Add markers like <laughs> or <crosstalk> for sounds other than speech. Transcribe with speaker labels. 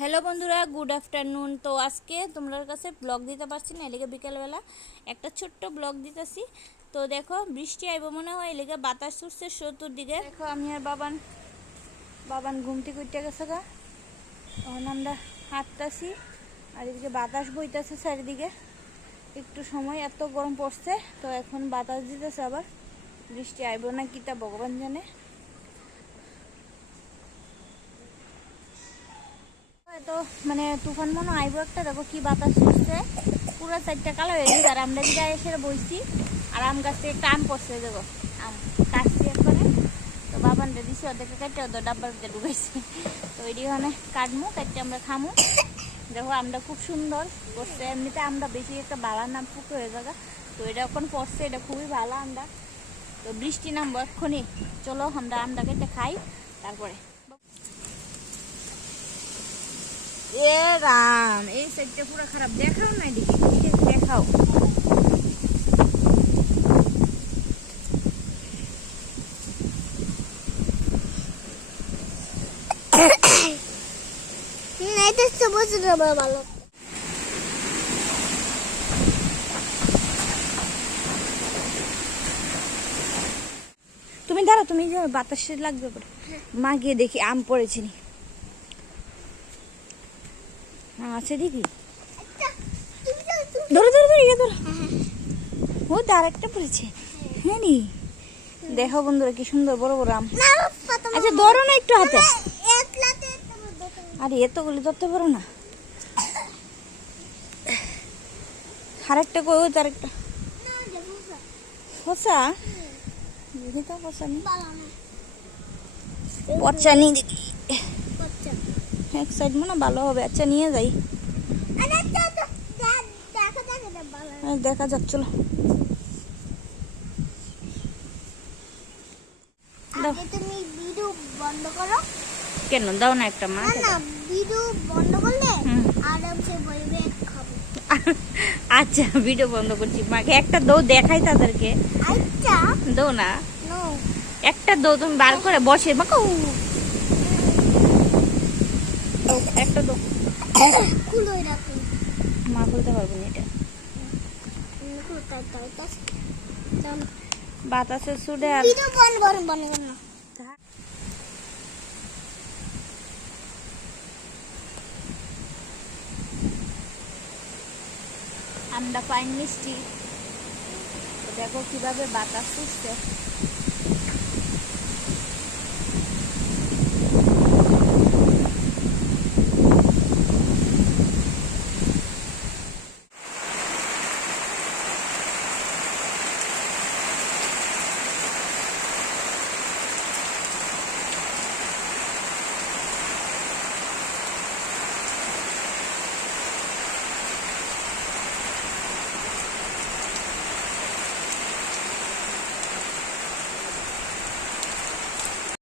Speaker 1: Hello বন্ধুরা, good afternoon. তো আজকে তোমাদের কাছে ব্লগ দিতে পারছি না, এদিকে বিকেলবেলা একটা ছোট্ট ব্লগ দিতেছি। তো দেখো, বৃষ্টি আইব মনে হয়, এদিকে বাতাস ছুটছে চতুর্দিকে। দেখো, আমি আর বাবান বাবান ঘুমটি কুইটে গেছে গা। তখন আমরা হাঁটতেছি, আর এদিকে বাতাস বইতেছে চারিদিকে। একটু সময়, এত গরম পড়ছে, তো এখন বাতাস দিতেছে আবার। বৃষ্টি আইব না কিতা, ভগবান জানে। তো মানে তুফান মনে আইব একটা, দেখো কি বাতাস করছে পুরো চারটা কালো হয়ে গেছে, আর আমরা যেটা এসে বইছি, আর আম গাছ থেকে একটা আম পড়ছে, দেখো। আম কাটছি একবারে। তো বাবান দিছি ওদেরকে কাটতে ওদের ডাব্বার ভিতরে ঢুকাইছি। তো এটি ওখানে কাটমু, কাটতে আমরা খামু। দেখো, আমটা খুব সুন্দর করছে এমনিতে আমরা বেশি একটা বালার নাম পুকুর হয়ে যাবে। তো এটা এখন পড়ছে, এটা খুবই ভালো আমরা তো বৃষ্টি নামবো এক্ষুনি। চলো, আমরা আমটা কেটে খাই, তারপরে। এ রাম এই সাইডটা পুরো খারাপ। দেখাও না এদিকে দেখাও।
Speaker 2: সবুজ রবার ভালো
Speaker 1: তুমি দাঁড়া তুমি বাতাসে লাগবে পরে মা গিয়ে দেখি আম পড়েছে নি আম আছে দেখি ধরো ধরো ধরো ইয়ে ধরো। ও তার একটা পড়েছে। হ্যাঁ নি। দেখো বন্ধুরা কি সুন্দর বড় বড় আম। আচ্ছা ধরো না একটু হাতে। আরে এতগুলি ধরতে পারো না। আরেকটা কই তার একটা
Speaker 2: না দেখো
Speaker 1: তো না। পচা নি। দেখি
Speaker 2: বাচ্চা
Speaker 1: এক সাইড মনে ভালো হবে। আচ্ছা নিয়ে যাই।
Speaker 2: তো তো দেখা
Speaker 1: যাক চলো। কেন? দাও না একটা মা।
Speaker 2: না না বন্ধ করলে আরামসে বলবে <laughs>
Speaker 1: আচ্ছা ভিডিও বন্ধ করছি। মাকে একটা দৌ দেখাই তাদেরকে।
Speaker 2: আচ্ছা।
Speaker 1: দৌ না। একটা দৌ তুমি বার করে বসে মাকে। একটা
Speaker 2: এটা
Speaker 1: মা বলতে পারব না এটা।
Speaker 2: খুলো তাই তাই তাই চলো
Speaker 1: বাতাসে ছুটে আর আমরা পাইন মিষ্টি। দেখো কীভাবে বাতাস ছুটছে